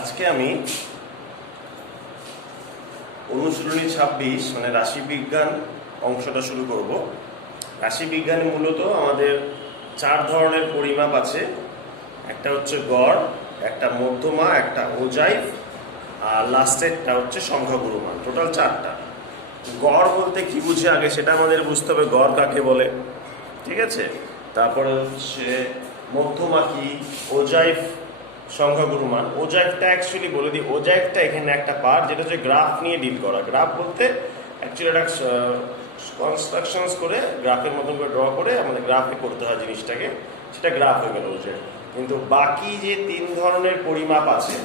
আজকে আমি অনুশীলনী 26 মানে রাশিবিজ্ঞান অংশটা শুরু করব। রাশিবিজ্ঞানে মূলত আমাদের 4 ধরনের পরিমাপ আছে। একটা হচ্ছে গড়, একটা মধ্যমা, একটা ওজাইভ, আর লাস্টেরটা হচ্ছে সংখ্যাগুরুমান। টোটাল 4টা। গড় বলতে কি বুঝি আগে সেটা আমাদের বুঝতে হবে, গড় কাকে বলে, ঠিক আছে। তারপরে হচ্ছে মধ্যমা কি, ওজাইভ, সংখ্যাগুরুমান। ওজাইভটা অ্যাকচুয়ালি বলে দিই, ওজাইভটা এখানে একটা পার্ট যেটা হচ্ছে গ্রাফ নিয়ে ডিল করা। গ্রাফ বলতে অ্যাকচুয়ালি একটা কনস্ট্রাকশনস করে গ্রাফের মতন করে ড্র করে আমাদের গ্রাফে করতে হয় জিনিসটাকে, সেটা গ্রাফ হয়ে গেল ওজাইভ। কিন্তু বাকি যে 3 ধরনের পরিমাপ আছে,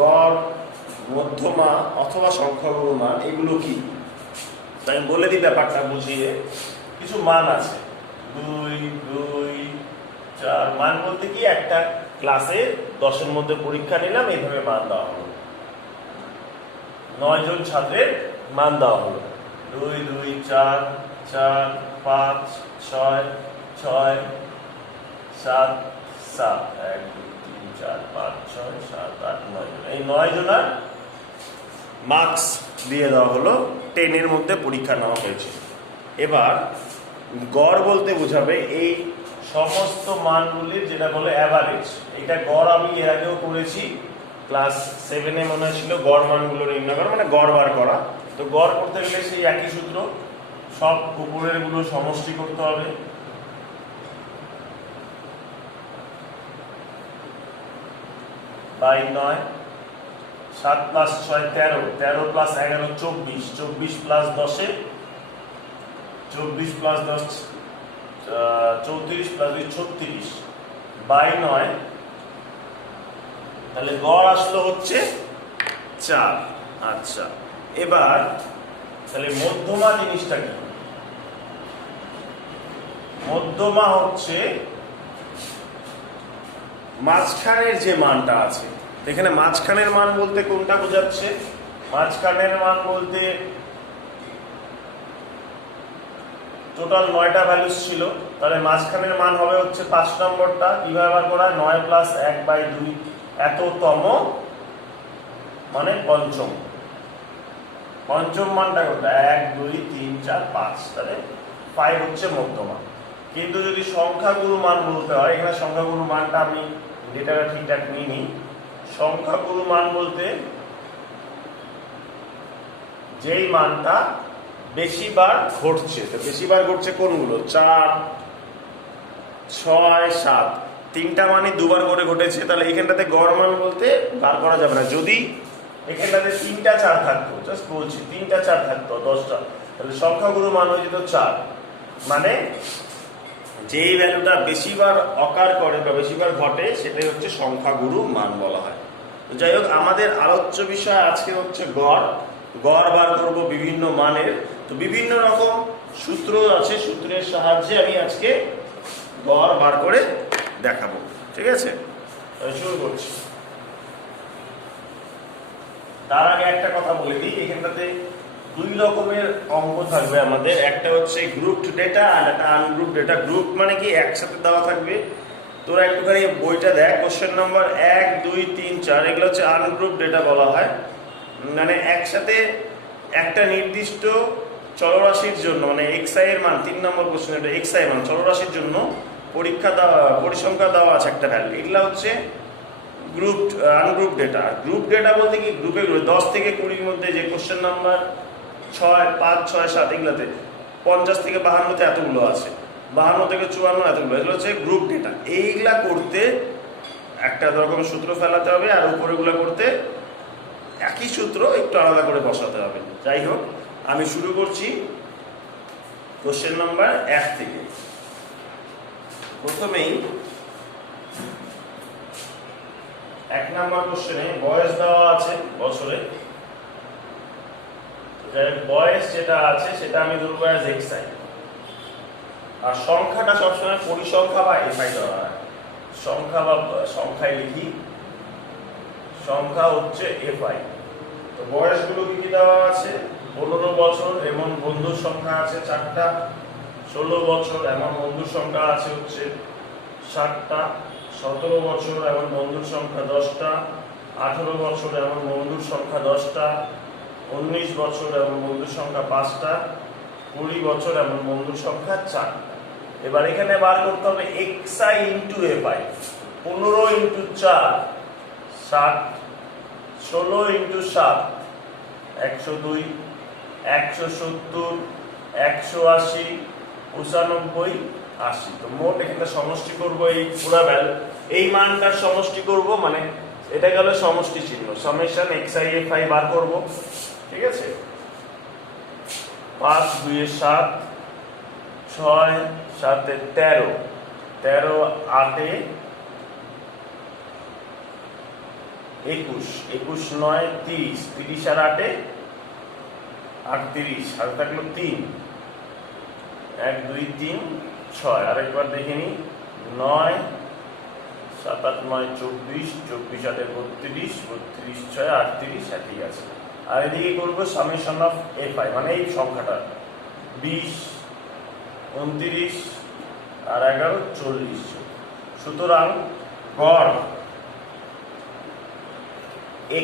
গড়, মধ্যমা অথবা সংখ্যাগুরুমান, এগুলো কি তাই আমি বলে দিই ব্যাপারটা বুঝিয়ে। কিছু মান আছে, 2, 2, 4 মান বলতে কি একটা ক্লাসে 10-এর মধ্যে পরীক্ষা নিলাম, এইভাবে মান দেওয়া হলো। 9 জন ছাত্রের মান দেওয়া হলো, 2, 2, 4, 4, 5, 6, 6, 7, 7, 1, 2, 3, 4, 5, 6, 7, 8, 9 জন। এই 9 জনের মার্কস দিয়ে দেওয়া হলো, 10-এর মধ্যে পরীক্ষা নেওয়া হয়েছে। এবার গড় বলতে বোঝাবে এই সমস্ত মানগুলির যেটা বলে অ্যাভারেজ। এটা গড় আমি এর আগেও করেছি, ক্লাস 7-এ মনে হয়েছিল গড় মানগুলো নির্ণয় করা, মানে গড় বার করা। তো গড় করতে গেলে সেই একই সূত্র, সব উপরের গুলো সমষ্টি করতে হবে। By 9, 7 + 6 13, 13 + 11 24, 24 + 10, 24 + 10 34 + 2 36 by 9। তাহলে গড় আসলো হচ্ছে 4। আচ্ছা, এবার তাহলে মধ্যমা জিনিসটা কি? মধ্যমা হচ্ছে মাঝখানের যে মানটা আছে। এখানে মাঝখানের মান বলতে কোনটা বোঝাচ্ছে? মাঝখানের মান বলতে টোটাল 9টা ভ্যালুস ছিল, তাহলে মাঝখানের মান হবে হচ্ছে 5 নম্বরটা। কিভাবে বার করা? 9 + 1/2 এততম মানে পঞ্চম। পঞ্চম মানটা কোনটা? 1, 2, 3, 4, 5, তাহলে 5 হচ্ছে মধ্যমা। কিন্তু যদি সংখ্যাগুরু মান বলতে হয়, এখানে সংখ্যাগুরু মানটা আমি ডেটাটা ঠিকঠাক নিইনি। সংখ্যাগুরু মান বলতে যেই মানটা বেশিবার ঘটছে। তো বেশিবার ঘটছে কোনগুলো? 4, 6, 7, 3টা মানই দুবার করে ঘটেছে। তাহলে এখানটাতে গড় মান বলতে বার করা যাবে না। যদি এখানটাতে 3টা 4 থাকতো, জাস্ট বলছি 3টা 4 থাকতো 10টা, তাহলে সংখ্যাগুরু মান হয়ে যেত 4। মানে যেই ভ্যালুটা বেশিবার অকার করে বা বেশিবার ঘটে সেটাই হচ্ছে সংখ্যাগুরু মান বলা হয়। তো যাই হোক, আমাদের আলোচ্য বিষয় আজকে হচ্ছে গড়। গড় বার করবো বিভিন্ন মানের। তো বিভিন্ন রকম সূত্র আছে, সূত্রের সাহায্যে আমি আজকে গড় বার করে দেখাবো, ঠিক আছে। শুরু করছি। তার আগে একটা কথা বলে দিই, এখানটাতে 2 রকমের অঙ্ক থাকবে আমাদের। একটা হচ্ছে গ্রুপড ডেটা আর একটা আনগ্রুপ ডেটা। গ্রুপ মানে কি একসাথে দেওয়া থাকবে। তোরা একটুখানি বইটা দেখ, কোশ্চেন নম্বর 1, 2, 3, 4, এগুলো হচ্ছে আনগ্রুপ ডেটা বলা হয়। মানে একসাথে একটা নির্দিষ্ট চলরাশির জন্য, মানে xi এর মান, 3 নম্বর কোশ্চেন, এটা xi মান চলরাশির জন্য পরীক্ষা দেওয়া, পরিসংখ্যা দেওয়া আছে একটা ভ্যালু, এগুলো হচ্ছে group ungroup data. Group data বলতে কি গ্রুপে 10 থেকে 20-র মধ্যে যে কোশ্চেন নাম্বার 6, 5, 6, 7 এগুলোতে 50 থেকে 52-তে এতগুলো আছে, 52 থেকে 54 এতগুলো, এগুলো হচ্ছে গ্রুপ ডেটা। এইগুলা করতে একটা রকমের সূত্র ফেলাতে হবে, আর উপরেগুলো করতে একই সূত্র একটু আলাদা করে বসাতে হবে। যাই হোক, আমি শুরু করছি কোশ্চেন নাম্বার 1 থেকে। প্রথমেই 1 নম্বর কোশ্চেনে বয়স দেওয়া আছে বছরে। বয়স যেটা আছে সেটা আমি ধরবো অ্যাজ xi, আর সংখ্যাটা সবসময় পরিসংখ্যা বা fi দেওয়া হয়। সংখ্যা বা সংখ্যায় লিখি, সংখ্যা হচ্ছে fi। তো বয়সগুলো কি কি দেওয়া আছে? 15 বছর এমন বন্ধুর সংখ্যা আছে 4টা, 16 বছর এমন বন্ধুর সংখ্যা আছে হচ্ছে 7টা, 17 বছর এমন বন্ধুর সংখ্যা 10টা, 18 বছর এমন বন্ধুর সংখ্যা 10টা, 19 বছর এমন বন্ধুর সংখ্যা 5টা, 20 বছর এমন বন্ধুর সংখ্যা 4টা। এবার এখানে বার করতে হবে xi into fi। 15 into 4 60, 16 into 7 102, 170, 180, 95, 80। তো মোট এখানে সমষ্টি করব এই পুরো এই মানটার সমষ্টি করব, মানে এটা গেল সমষ্টি চিহ্ন, সামেশন xi fi বার করব। ঠিক আছে, 5 2 এ 7, 6 7 এ 13, 13 8 এ 21, 21 9 30, 30 আর 8 এ 38, আর থাকলো 3, 1 2 3 6। আরেকবার দেখে নি, 9 7 8 9 24, 24 8 32, 32 6 38, ঠিক আছে। আর এদিকে করবো সামেশন অফ fi, মানে এই সংখ্যাটা 20 29 আর 11 40। সুতরাং গড়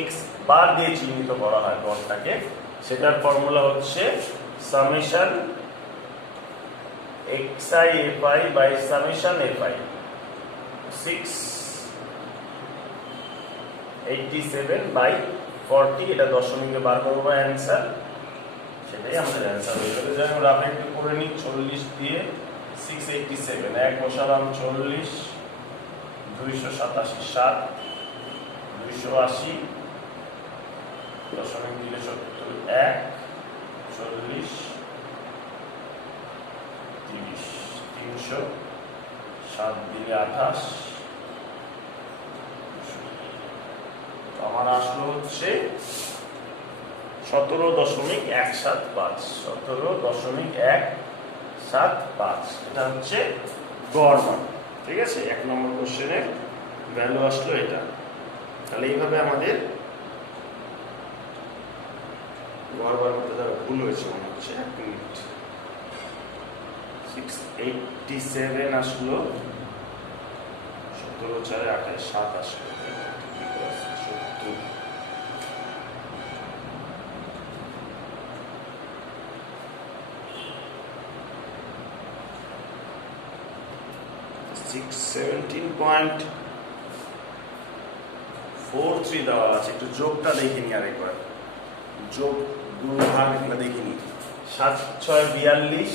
x বার দিয়ে চিহ্নিত করা হয় গড়টাকে, সেটার ফর্মুলা হচ্ছে summation xi fi by summation fi। 687 by 40, এটা দশমিকে বার করবো অ্যান্সার, সেটাই আমাদের অ্যান্সার হয়ে যাবে। যাই হোক আমরা একটু করে নিই, 40 দিয়ে 687, 1 বসালাম 40, 287 7, 280, দশমিক দিলে 70, 1 40 30, 300, 7 দিলে 28। আমার আসলো হচ্ছে 17.175, 17.175। এটা হচ্ছে গড় মান। ঠিক আছে, 1 নম্বর কোশ্চেনের ভ্যালু আসলো এটা। তাহলে এইভাবে আমাদের গড় বার করতে যারা ভুল হয়েছে মনে হচ্ছে, 1 মিনিট। 687 আসলো, 17 4 28 7 আসলো, 617.43 দেওয়া আছে। একটু যোগটা দেখে নি আরেকবার, যোগ গুণভাগ এগুলো দেখে নি। 7 6 42,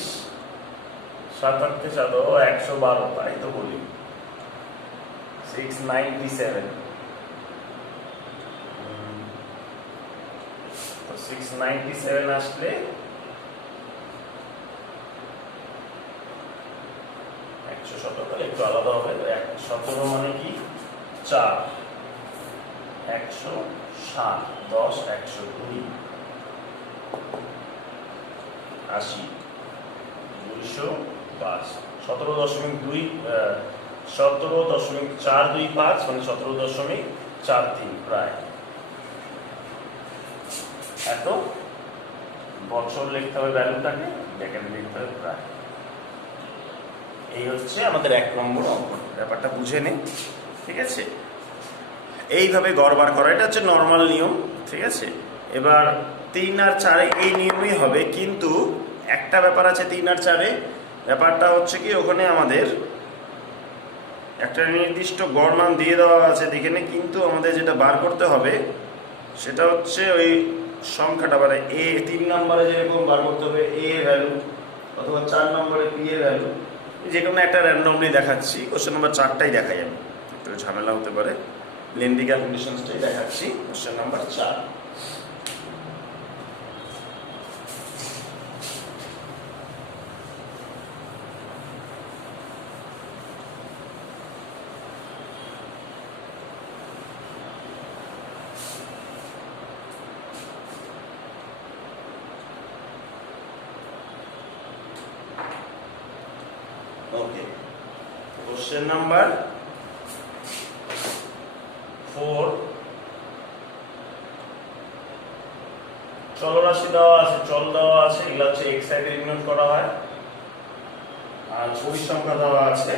7 8 112, তাই তো বলি। 697, তো 697 আসলে 117, একটু আলাদা হবে। 117 মানে কি 4, 107, 10 120, 80, 205, 17.2 17.425, মানে 17.43 প্রায়। এত বছর লিখতে হবে ভ্যালুটাকে, ব্র্যাকেটে লিখতে হবে প্রায়। এই হচ্ছে আমাদের 1 নম্বর অঙ্ক। ব্যাপারটা বুঝে নিন। ঠিক আছে, এইভাবে গড় বার করা, এটা হচ্ছে নর্মাল নিয়ম। ঠিক আছে, এবার 3 আর 4 এই নিয়মই হবে, কিন্তু একটা ব্যাপার আছে 3 আর 4-এ। ব্যাপারটা হচ্ছে কি, ওখানে আমাদের একটা নির্দিষ্ট গড় মান দিয়ে দেওয়া আছে দেখে নে, কিন্তু আমাদের যেটা বার করতে হবে সেটা হচ্ছে ওই সংখ্যাটা, মানে এ 3 নম্বরে যেরকম বার করতে হবে এ ভ্যালু, অথবা 4 নম্বরে পি এ ভ্যালু, যে কোনো একটা র্যান্ডমলি দেখাচ্ছি। কোশ্চেন নাম্বার 4টাই দেখাই, আমি একটু ঝামেলা হতে পারে, লেন্দি ক্যালকুলেশনসটাই দেখাচ্ছি। কোশ্চেন নাম্বার 4, ওকে। কোশ্চেন নাম্বার 4, চলরাশি দেওয়া আছে, চল দেওয়া আছে, এগুলো হচ্ছে এক্স সাইডে ইগনোর করা হয়। আর পরিসংখ্যা দেওয়া আছে,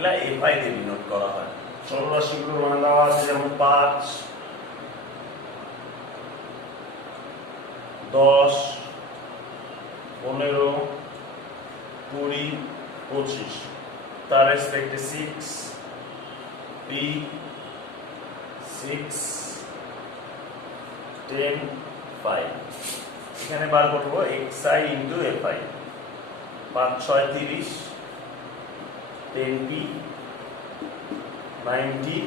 এগুলা এফআই দিয়ে ডিনোট করা হয়। চলরাশিগুলোর মান দেওয়া আছে, যেমন 5, 10, 15, 20, 25। তার রেসপেক্টে 6 p 6 10 5। এখানে বার করবো xi ইন্টু fi। 5 6 30, 10p 90,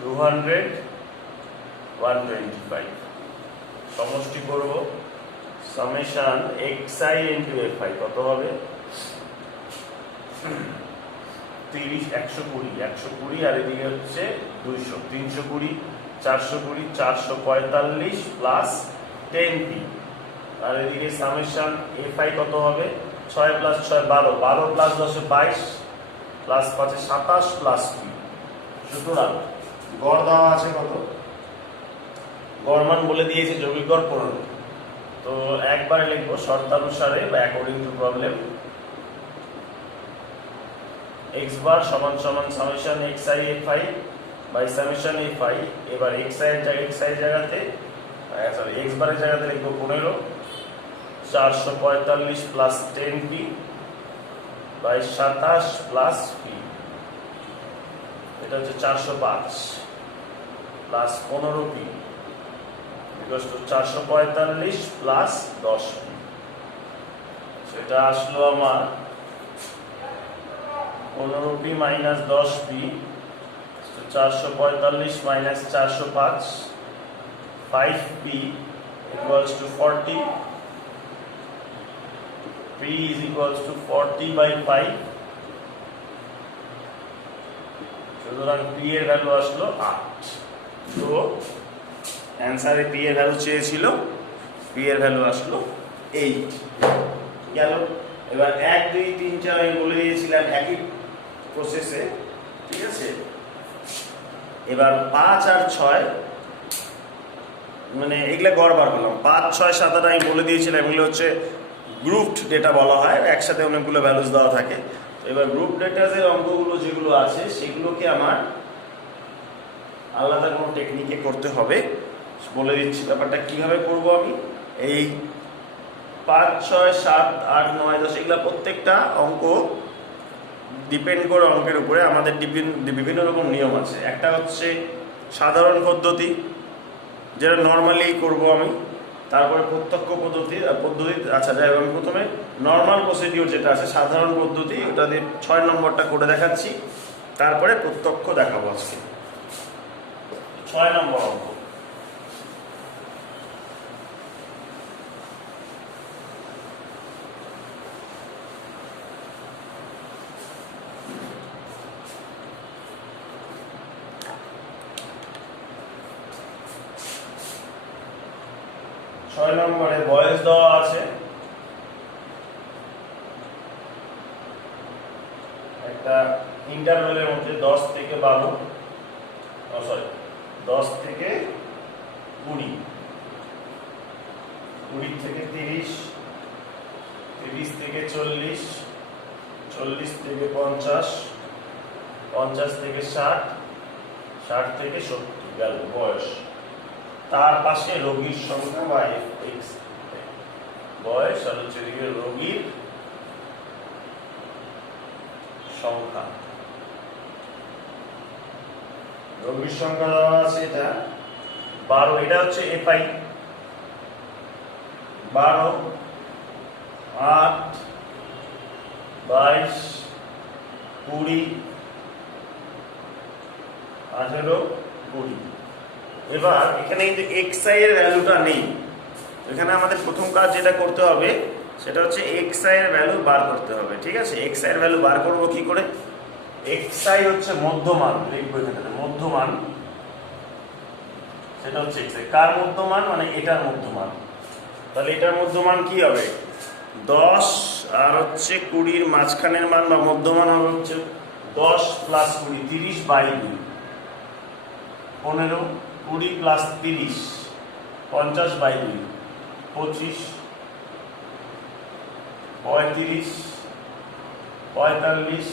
200, 125। সমষ্টি করব সামেশন xi ইন্টু fi কত হবে? 30 120 120, আর এদিকে হচ্ছে 200 320 420 445 প্লাস 10p, আর এদিকে সামেশন fi কত হবে? 6 plus 6 12, 12 plus 10 22, plus 5 27 plus p। সুতরাং গড় দেওয়া আছে কত? গড় মান বলে দিয়েছে, যৌগিক গড় 15। তো একবারে লিখবো শর্তানুসারে বা according to problem, x bar সমান সমান summation xi fi by summation fi। এবার xi এর জায়গাতে সরি x বারের জায়গাতে লিখবো 15, 445 plus 10p by 27 plus p। এটা হচ্ছে 405 plus 15p equals to 445 plus 10p। সেটা আসলো আমার 15p minus 10p, 445 minus 405, 5p equals to 40, p is equals to 40 by 5। সুতরাং p এর ভ্যালু আসলো 8। তো অ্যান্সারে p এর ভ্যালু চেয়েছিল, p এর ভ্যালু আসলো 8 গেল। এবার 1 2 3 4 আমি বলে দিয়েছিলাম একই প্রসেসে, ঠিক আছে। এবার 5 আর 6 মানে এগুলা গড় বার করলাম। 5 6 7 8 আমি বলে দিয়েছিলাম এগুলো হচ্ছে গ্রুপড ডেটা বলা হয়, একসাথে অনেকগুলো ভ্যালুস দেওয়া থাকে। তো এবার গ্রুপ ডেটাজের অঙ্কগুলো যেগুলো আছে সেগুলোকে আমার আলাদা কোনো টেকনিকে করতে হবে, বলে দিচ্ছি ব্যাপারটা কিভাবে করব আমি। এই 5 6 7 8 9 10 এগুলা প্রত্যেকটা অঙ্ক ডিপেন্ড করে অঙ্কের উপরে আমাদের বিভিন্ন রকম নিয়ম আছে। একটা হচ্ছে সাধারণ পদ্ধতি, যেটা নর্মালি করব আমি, তারপরে প্রত্যক্ষ পদ্ধতি। আচ্ছা যাই হোক, আমি প্রথমে নর্মাল প্রসিডিওর যেটা আছে সাধারণ পদ্ধতি, ওটা দিয়ে 6 নম্বরটা করে দেখাচ্ছি, তারপরে প্রত্যক্ষ দেখাবো আজকে। 6 নম্বর অঙ্ক। ছয় নম্বরে বয়স দেওয়া আছে, একটা ইন্টারভ্যালের মধ্যে 10 থেকে 12, 10 থেকে 20, 20 থেকে 30, 30 থেকে 40, 40 থেকে 50, 50 থেকে 60, 60 থেকে 70 গেল বয়স। তার পাশে রোগীর সংখ্যা বা এক্স, বয়স আর হচ্ছে রোগীর সংখ্যা। রোগীর সংখ্যা দেওয়া আছে এটা 12, এটা হচ্ছে এফআই। 12, 8, 22, 20, 18, 20। এবার এখানে কিন্তু xi এর ভ্যালুটা নেই, এখানে আমাদের প্রথম কাজ যেটা করতে হবে সেটা হচ্ছে xi এর ভ্যালু বার করতে হবে, ঠিক আছে। xi এর ভ্যালু বার করব কি করে? xi হচ্ছে মধ্যমান, লিখবো এখানে মধ্যমান, সেটা হচ্ছে xi। কার মধ্যমান? মানে এটার মধ্যমান। তাহলে এটার মধ্যমান কি হবে? 10 আর হচ্ছে 20 এর মাঝখানের মান বা মধ্যমান হবে হচ্ছে 10 প্লাস 20, 30 বাই 2, 15, 20 প্লাস 30, 50 বাই 2, 25, 35, 45,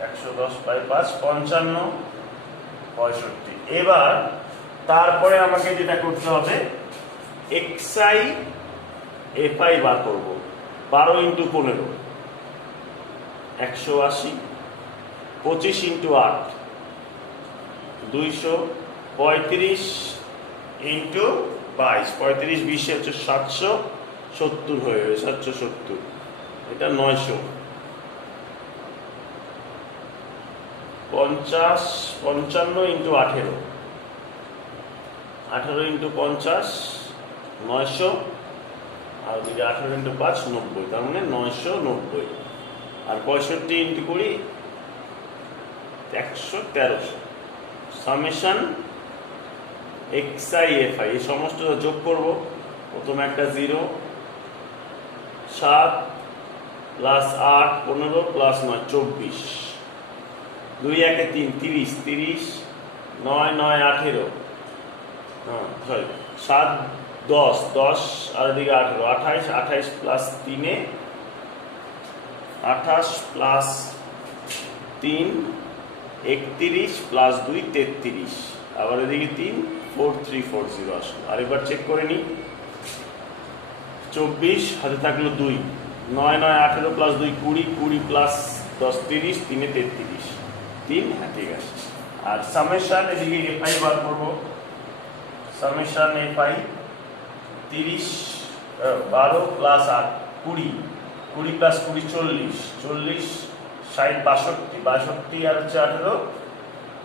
110/5 55 65। এবার তারপরে আমাকে যেটা করতে হবে xi fi বার করব। 12 × 15 180, 25 × 8 200, 35 × 22 35 20 হচ্ছে 770 হয়ে যাবে 770। এটা 900, 50 55 × 18 18 × 50 900, আর ওদিকে 18 × 5 90, তার মানে 990। আর 65 × 20 113। সামেশন xi fi এই সমস্ত যোগ করব। প্রথমে একটা 0, 7 + 8 15 + 9 24, 2 1 3 30 30, 9 9 18, হ্যাঁ সরি 7 10 10, আর এদিকে 18 28 28 + 3 28 + 3 31 + 2 33, আবার এদিকে 3 4340 আসলো। আরেকবার চেক করে নিই। 24 হাতে থাকলো 2, 9 9 18 + 2 20 20 + 10 30, 3 33 3, হ্যাঁ ঠিক আছে। আর সামেশন এদিকে এফআই বার করবো। সামেশন এফআই 30 12 + 8 20 20 + 20 40 40 60 62 62, আর হচ্ছে 18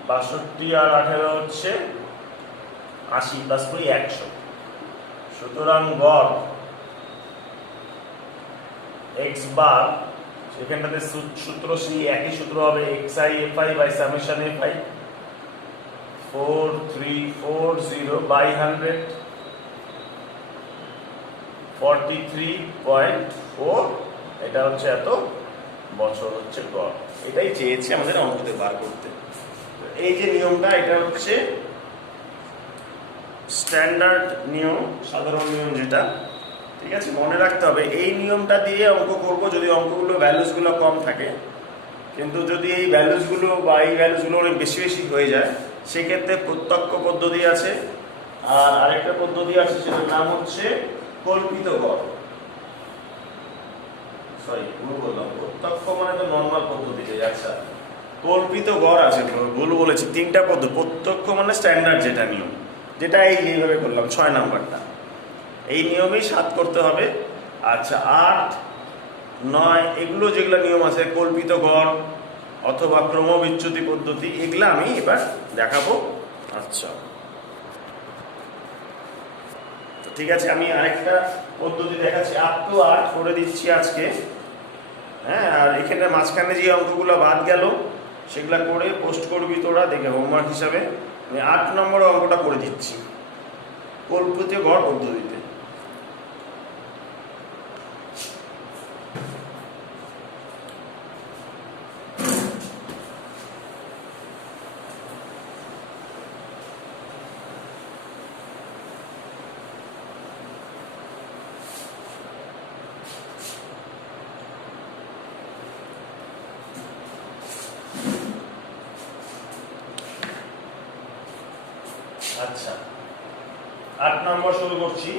62, আর 18 হচ্ছে 80 + 20 100। সুতরাং গড় x বার সেখানটাতে সূত্র সেই একই সূত্র হবে xi fi / সামেশন fi 4340/100 43.4। এটা হচ্ছে এত বছর হচ্ছে গড়। এটাই চেয়েছি আমাদের অঙ্কতে বার করতে। এই যে নিয়মটা, এটা হচ্ছে স্ট্যান্ডার্ড নিয়ম, সাধারণ নিয়ম যেটা, ঠিক আছে, মনে রাখতে হবে। এই নিয়মটা দিয়ে অঙ্ক করব যদি অঙ্কগুলো ভ্যালুসগুলো কম থাকে। কিন্তু যদি এই ভ্যালুসগুলো বা এই ভ্যালুসগুলো অনেক বেশি বেশি হয়ে যায়, সেক্ষেত্রে প্রত্যক্ষ পদ্ধতি আছে, আর আরেকটা পদ্ধতি আছে সেটার নাম হচ্ছে কল্পিত গড়। সরি, ভুল বললাম, প্রত্যক্ষ মানে তো নর্মাল পদ্ধতিতে। আচ্ছা, কল্পিত গড় আছে, ভুল বলেছি। 3টা পদ্ধতি। প্রত্যক্ষ মানে স্ট্যান্ডার্ড যেটা নিয়ম, যেটা এইভাবে করলাম 6 নাম্বারটা, এই নিয়মেই 7 করতে হবে। আচ্ছা, 8 9 এগুলো যেগুলো নিয়ম আছে, কল্পিত গড় অথবা ক্রমবিচ্যুতি পদ্ধতি, এগুলো আমি এবার দেখাবো। আচ্ছা, ঠিক আছে, আমি আরেকটা পদ্ধতি দেখাচ্ছি। 8 to 8 করে দিচ্ছি আজকে, হ্যাঁ। আর এখানে মাঝখানে যে অঙ্কগুলো বাদ গেল সেগুলো করে পোস্ট করবি তোরা, দেখে হোমওয়ার্ক হিসাবে। আমি 8 নম্বর অঙ্কটা করে দিচ্ছি কল্পিত গড় পদ্ধতিতে। আচ্ছা, 8 নম্বর শুরু করছি।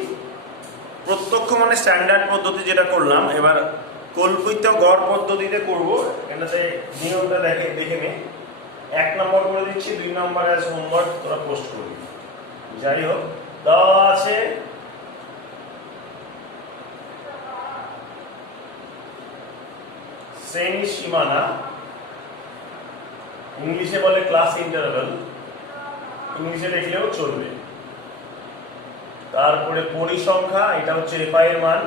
প্রত্যক্ষ মানে স্ট্যান্ডার্ড পদ্ধতি যেটা করলাম, এবার কল্পিত গড় পদ্ধতিতে করব। এটাতে নিয়মটা দেখে নে। 1 নম্বর করে দিচ্ছি, 2 নম্বর অ্যাজ হোমওয়ার্ক তোরা পোস্ট করবি। যাই হোক, দেওয়া আছে শ্রেণী সীমানা, ইংলিশে বলে ক্লাস ইন্টারভ্যাল, ইংলিশে লিখলেও চলবে। তারপরে পরিসংখ্যা, এটা হচ্ছে এফআই এর মান,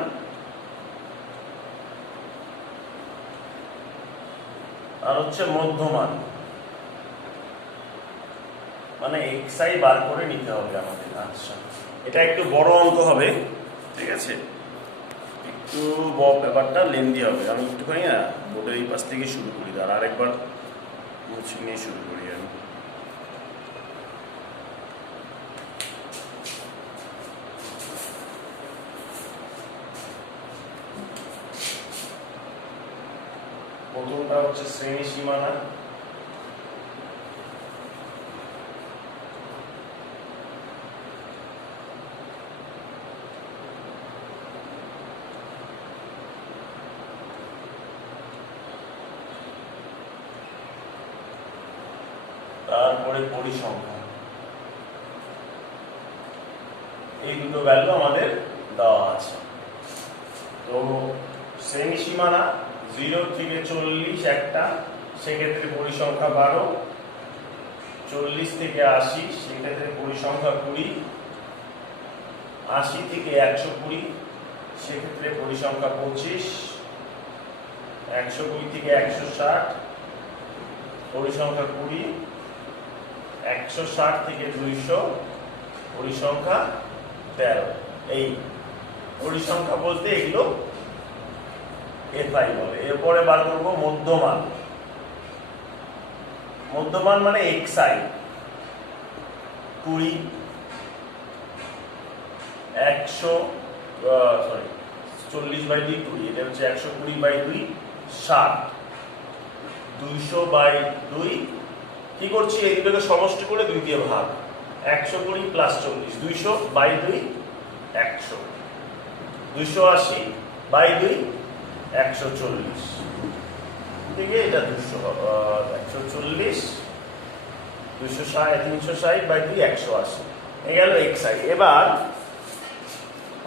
আর হচ্ছে মধ্যমান, মানে এক্সআই বার করে নিতে হবে আমাদের। আচ্ছা, এটা একটু বড় অঙ্ক হবে, ঠিক আছে, একটু ব্যাপারটা লেন্দি হবে। আমি একটুখানি না বোর্ডের এই পাশ থেকে শুরু করি, আর আরেকবার মুছে নিয়ে শুরু করি আমি। প্রথমটা হচ্ছে শ্রেণী সীমানা। গড়ের পরিসংখ্যা। এই দুটো ভ্যালু আমাদের দেওয়া আছে। তো শ্রেণী সীমানা 0 থেকে 40 একটা, সেক্ষেত্রে পরিসংখ্যা 12, 40 থেকে 80 সেক্ষেত্রে পরিসংখ্যা 20, 80 থেকে 120 সেক্ষেত্রে পরিসংখ্যা 25, 120 থেকে 160 পরিসংখ্যা 20, 160 থেকে 200 পরিসংখ্যা 13। এই পরিসংখ্যা বলতে এগুলো এফআই বলে। এরপরে বার করব মধ্যমান। মধ্যমান মানে এক্সআই 20, 40/2 20, এটা হচ্ছে 120/2 60, 200/2। কি করছি, এই দুটোকে সমষ্টি করে 2 দিয়ে ভাগ, 120 + 40, 200/2 100, 280/2 140 থেকে এটা 140, 360/2 180 এ গেল এক্সআই। এবার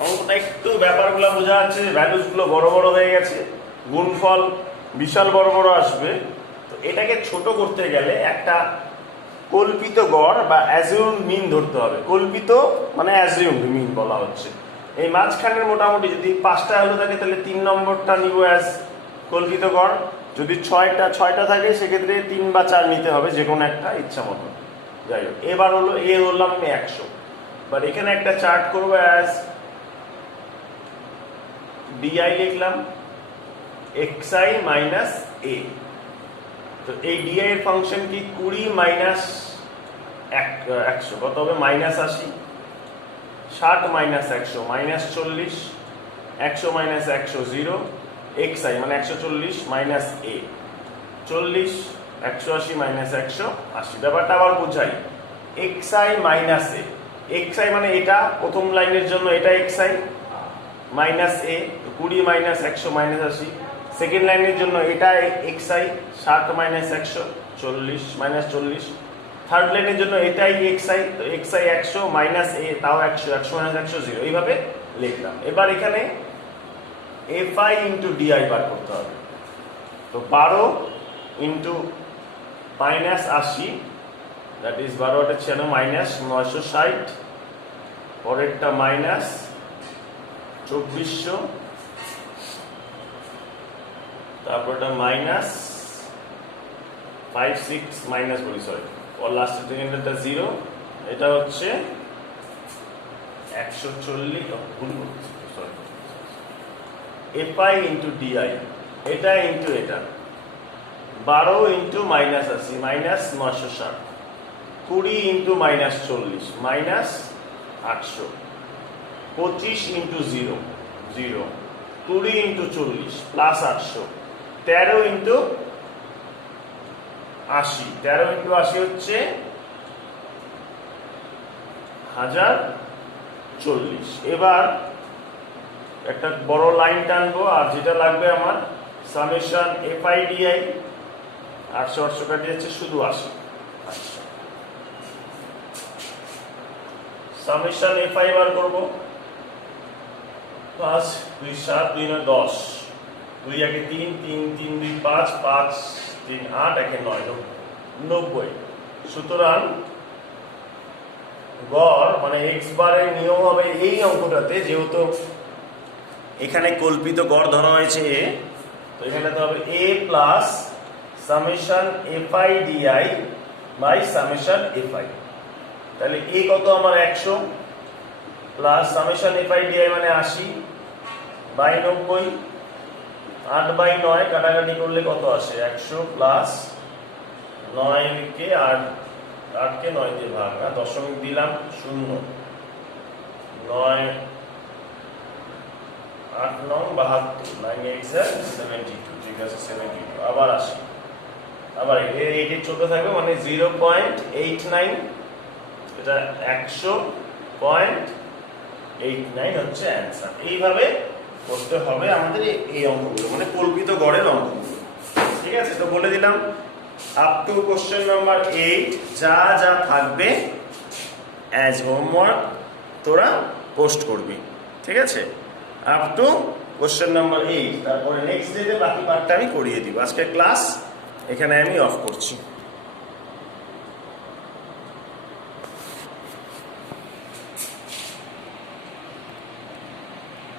অঙ্কটা একটু ব্যাপারগুলো বোঝা যাচ্ছে, ভ্যালুস গুলো বড় বড় হয়ে গেছে, গুণফল বিশাল বড় বড় আসবে। তো এটাকে ছোট করতে গেলে একটা কল্পিত গড় বা অ্যাজিউমড মিন ধরতে হবে। কল্পিত মানে অ্যাজিউমড মিন বলা হচ্ছে। এই মাঝখানের মোটামুটি যদি 5টা ভ্যালু থাকে তাহলে 3 নম্বরটা নিব অ্যাজ কল্পিত গড়। যদি 6টা থাকে সেক্ষেত্রে 3 বা 4 নিতে হবে, যে কোনো একটা ইচ্ছা মতো। যাই হোক, এবার হলো এ ধরলাম 100। বাট এখানে একটা চার্ট করবো অ্যাজ ডিআই লিখলাম xi মাইনাস এ। তো এই ডিআই এর ফাংশন কি 20 মাইনাস 100 কত হবে, -80, 60 মাইনাস 100 -40, 100 মাইনাস 100 0, xi মানে 140 মাইনাস এ 40, 180 মাইনাস 180। ব্যাপারটা আবার বুঝাই, xi মাইনাস এ, xi মানে এটা প্রথম লাইনের জন্য এটা xi মাইনাস এ 20 মাইনাস 100 মাইনাস 80, সেকেন্ড লাইনের জন্য এটা xi 60 মাইনাস 100 40 মাইনাস 40, থার্ড লাইনের জন্য এটাই xi, তো xi 100 মাইনাস এ তাও 100, 100 মাইনাস 100 0, এইভাবে লিখলাম। এবার এখানে fi ইন্টু ডিআই বার করতে হবে। তো 12 ইন্টু মাইনাস 80 দ্যাট ইজ 12 ছিল মাইনাস 960, পরেরটা মাইনাস 2400, তারপরটা মাইনাস 56 মাইনাস বলি সরি আর লাস্টের সেকেন্ডটা 0, এটা হচ্ছে 140 ভুল করছি সরি, এফআই ইন্টু ডিআই এটা ইন্টু এটা 12 into minus 80 minus 960, 20 into minus 40 minus 800, 25 into 0 0, 20 into 40 plus 800, 13 into 80, 13 into 80 হচ্ছে 1040। এবার একটা বড় লাইন টানবো, আর যেটা লাগবে আমার সামেশন এফআই ডিআই 800 কাটি যাচ্ছে শুধু 80। আচ্ছা, সামেশন এফআই বার করবো 5 2 7 2 9 10, 2 1 3 3 3 2 5 5 3 8 1 9 90। সুতরাং গড় মানে এক্স বারের নিয়ম হবে এই অঙ্কটাতে, যেহেতু এখানে কল্পিত গড় ধরা হয়েছে এ, তো এখানে তো হবে a plus summation FI DI by summation FI. তাহলে এ কত আমার 100 প্লাস সামেশন এফআই ডিআই মানে 80 বাই 90, 8/9 কাটাকাটি করলে কত আসে 100 প্লাস 9 কে 8 কে 9 দিয়ে ভাগ, দশমিক দিলাম 0, 9 8 9 72, 9 8 72, ঠিক আছে 72। আবার আসি, আবার এইটা ছোট থাকবে মানে 0.89, এটা 100.89 হচ্ছে অ্যান্সার। এইভাবে করতে হবে আমাদের এই অঙ্কগুলো, মানে কল্পিত গড়ের অঙ্কগুলো। ঠিক আছে, তো বলে দিলাম আপ টু কোশ্চেন নাম্বার 8 যা যা থাকবে অ্যাজ হোমওয়ার্ক তোরা পোস্ট করবি, ঠিক আছে? আপ টু কোশ্চেন নাম্বার 8, তারপরে নেক্সট ডেতে বাকি পার্টটা আমি করিয়ে দিব। আজকে ক্লাস এখানে আমি অফ করছি।